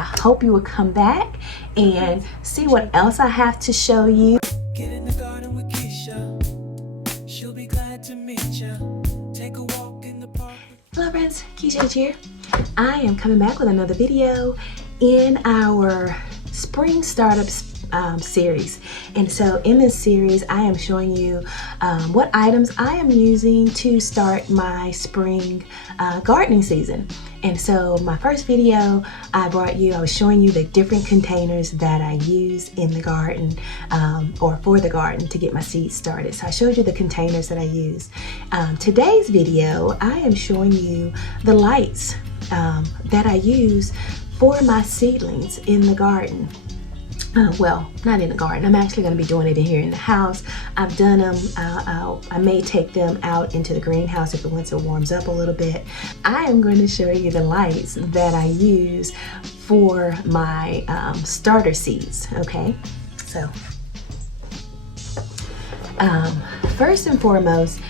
I hope you will come back and see what else I have to show you. Get in the garden with Keisha. She'll be glad to meet you. Take a walk in the park. Hello friends, Keisha H here. I am coming back with another video in our spring startups series. And so in this series I am showing you what items I am using to start my spring gardening season. And so my first video I was showing you the different containers that I use in the garden or for the garden to get my seeds started. So I showed you the containers that I use. Today's video I am showing you the lights that I use for my seedlings in the garden. Well, not in the garden. I'm actually going to be doing it in here in the house. I've done them. I may take them out into the greenhouse if it once it warms up a little bit. I am going to show you the lights that I use for my starter seeds. Okay, so first and foremost,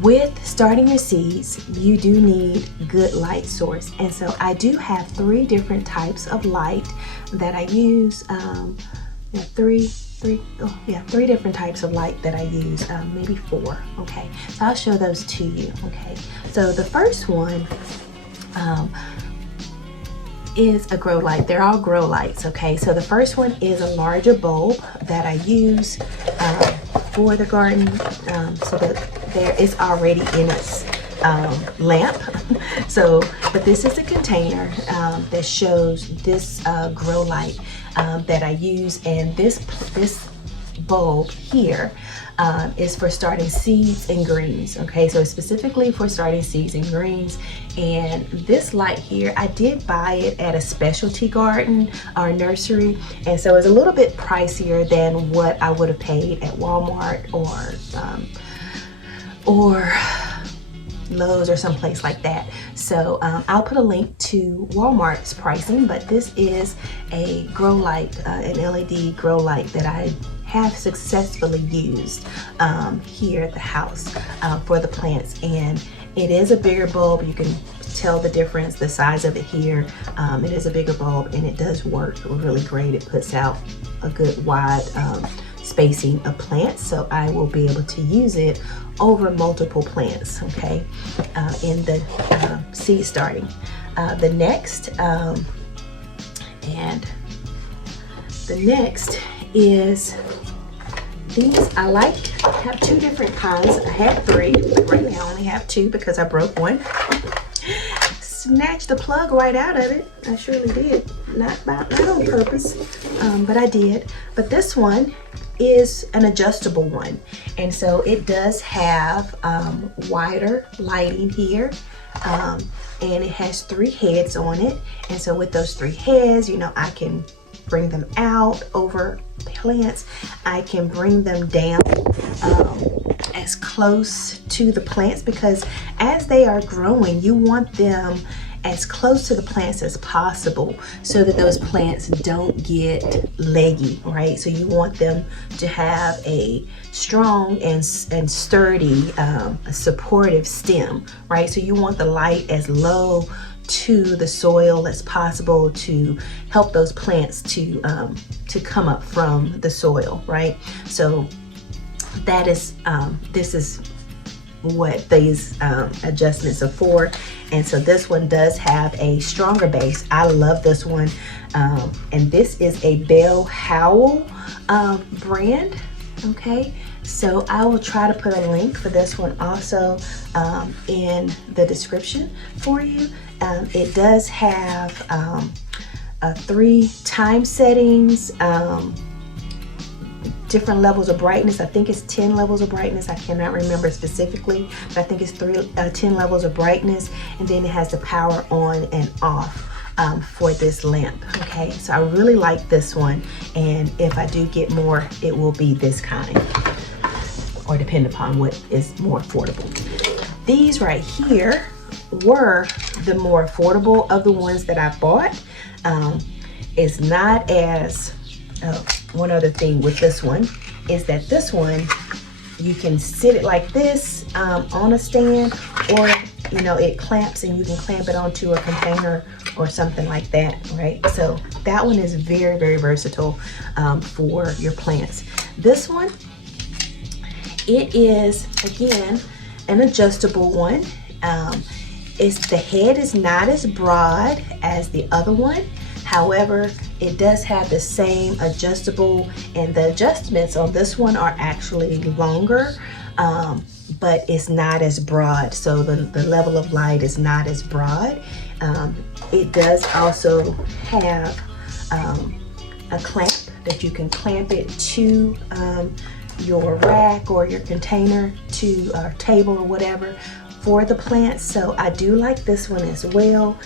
with starting your seeds, you do need good light source. And so I do have 3 different types of light that I use. Three different types of light that I use, maybe 4. Okay, so I'll show those to you. Okay, so the first one is a grow light. They're all grow lights. Okay, so the first one is a larger bulb that I use for the garden, so that there is already in its lamp. So, but this is a container that shows this grow light that I use, and this bulb here is for starting seeds and greens. Okay, so it's specifically for starting seeds and greens. And this light here, I did buy it at a specialty garden or nursery, and so it's a little bit pricier than what I would have paid at Walmart or Lowe's or someplace like that. So I'll put a link to Walmart's pricing, but this is a grow light, an LED grow light that I have successfully used here at the house for the plants. And it is a bigger bulb. You can tell the difference, the size of it here. It is a bigger bulb and it does work really great. It puts out a good wide spacing of plants, so I will be able to use it over multiple plants, okay, in the seed starting. The next is these. I have 2 different kinds. I have 3, but right now I only have 2 because I broke one. Snatched the plug right out of it. I surely did. Not on purpose, but I did. But this one is an adjustable one, and so it does have wider lighting here, and it has 3 heads on it. And so with those 3 heads, you know, I can bring them out over plants. I can bring them down as close to the plants, because as they are growing, you want them as close to the plants as possible so that those plants don't get leggy, right? So you want them to have a strong and sturdy, supportive stem, right? So you want the light as low to the soil as possible to help those plants to come up from the soil, right? So that is this is what these adjustments are for. And so this one does have a stronger base. I love this one, and this is a Bell+Howell brand. Okay, so I will try to put a link for this one also in the description for you. It does have 3 time settings, different levels of brightness. I think it's 10 levels of brightness. I cannot remember specifically, but I think it's 10 levels of brightness. And then it has the power on and off for this lamp. Okay, so I really like this one. And if I do get more, it will be this kind, or depend upon what is more affordable. These right here were the more affordable of the ones that I bought. It's not as one other thing with this one is that this one, you can sit it like this on a stand, or you know, it clamps and you can clamp it onto a container or something like that, right? So that one is very, very versatile for your plants. This one, it is, again, an adjustable one. The head is not as broad as the other one. However, it does have the same adjustable, and the adjustments on this one are actually longer, but it's not as broad. So the level of light is not as broad. It does also have a clamp that you can clamp it to your rack or your container, to a table or whatever for the plants. So I do like this one as well.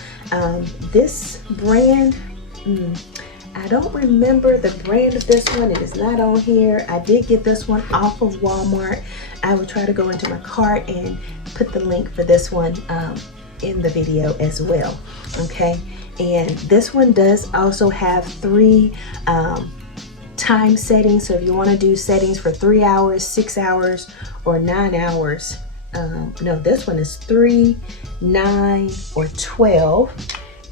This brand, I don't remember the brand of this one. It is not on here. I did get this one off of Walmart. I will try to go into my cart and put the link for this one in the video as well. Okay, and this one does also have 3 time settings. So if you want to do settings for 3 hours, 6 hours, or 9 hours, no, this one is 3, 9, or 12.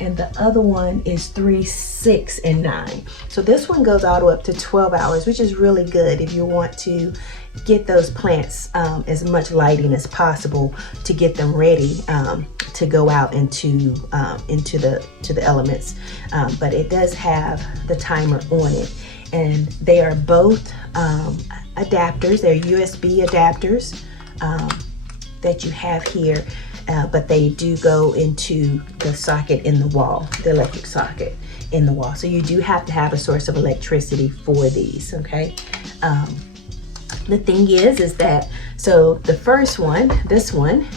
And the other one is 3, 6, and 9. So this one goes all the way up to 12 hours, which is really good if you want to get those plants as much lighting as possible to get them ready to go out into the elements. But it does have the timer on it, and they are both adapters. They're USB adapters that you have here. But they do go into the socket in the wall, the electric socket in the wall. So you do have to have a source of electricity for these, okay? The thing is that, so the first one, this one,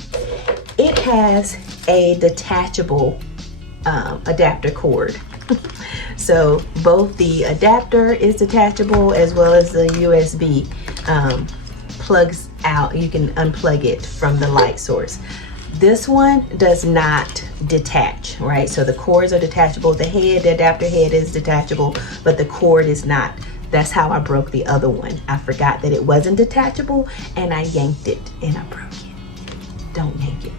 it has a detachable adapter cord. So both the adapter is detachable as well as the USB plugs out. You can unplug it from the light source. This one does not detach, right? So the cords are detachable. The adapter head is detachable, but the cord is not. That's how I broke the other one. I forgot that it wasn't detachable, and I yanked it and I broke it. Don't yank it,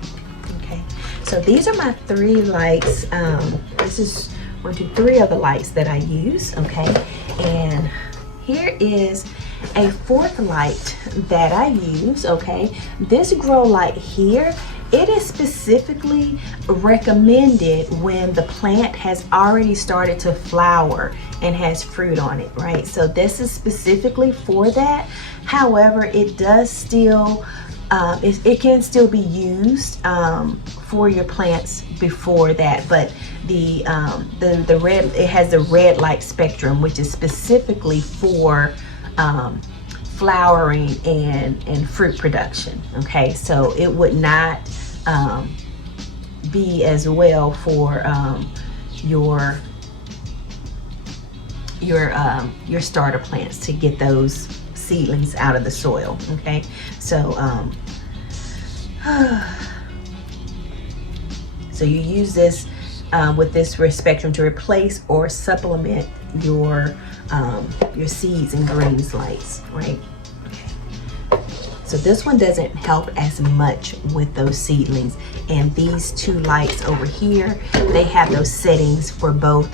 okay? So these are my 3 lights. This is 1, 2, 3 of the lights that I use, okay? And here is a 4th light that I use, okay? This grow light here, it is specifically recommended when the plant has already started to flower and has fruit on it, right? So this is specifically for that. However, it does still, it can still be used for your plants before that. But the red, it has the red light spectrum, which is specifically for flowering and fruit production. Okay, so it would not be as well for your starter plants to get those seedlings out of the soil. Okay, so so you use this with this red spectrum to replace or supplement your seeds and greens lights, right? Okay. So this one doesn't help as much with those seedlings, and these 2 lights over here, they have those settings for both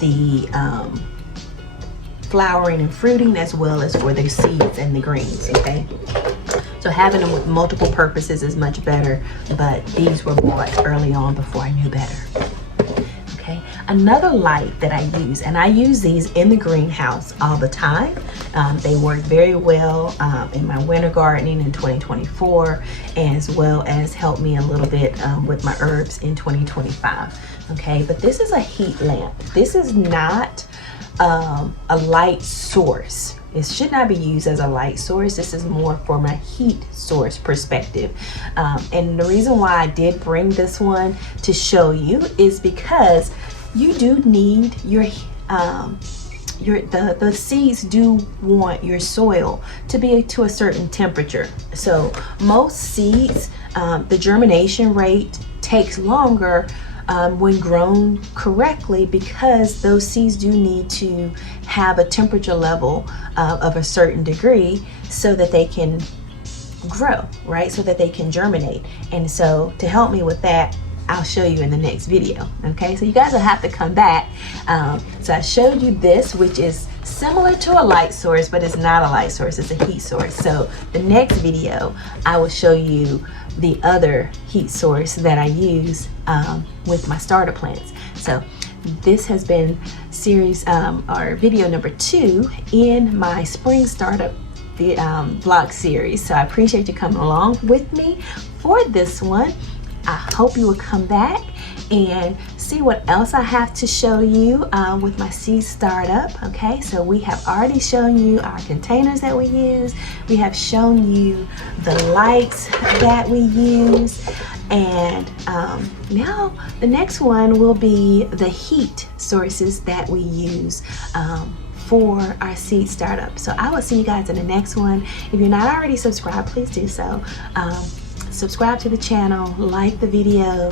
the flowering and fruiting as well as for the seeds and the greens, okay? So having them with multiple purposes is much better, but these were bought early on before I knew better. Okay, another light that I use, and I use these in the greenhouse all the time. They work very well in my winter gardening in 2024, as well as help me a little bit with my herbs in 2025. Okay, but this is a heat lamp. This is not a light source. It should not be used as a light source. This is more for my heat source perspective. And the reason why I did bring this one to show you is because you do need the seeds do want your soil to be to a certain temperature. So most seeds, the germination rate takes longer when grown correctly, because those seeds do need to have a temperature level of a certain degree so that they can grow, right? So that they can germinate. And so to help me with that, I'll show you in the next video. Okay, so you guys will have to come back. So I showed you this, which is similar to a light source, but it's not a light source, it's a heat source. So the next video, I will show you the other heat source that I use with my starter plants. So this has been series or video number 2 in my spring startup vlog series. So I appreciate you coming along with me for this one. I hope you will come back and see what else I have to show you with my seed startup. Okay, so we have already shown you our containers that we use. We have shown you the lights that we use. And now the next one will be the heat sources that we use for our seed startup. So I will see you guys in the next one. If you're not already subscribed, please do so. Subscribe to the channel, like the video,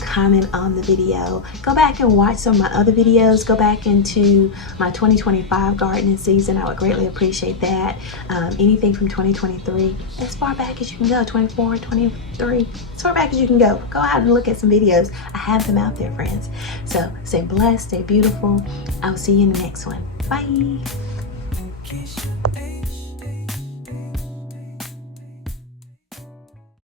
comment on the video. Go back and watch some of my other videos. Go back into my 2025 gardening season. I would greatly appreciate that. Anything from 2023, as far back as you can go, 24, 23, as far back as you can go. Go out and look at some videos. I have them out there, friends. So stay blessed, stay beautiful. I'll see you in the next one. Bye. Keisha,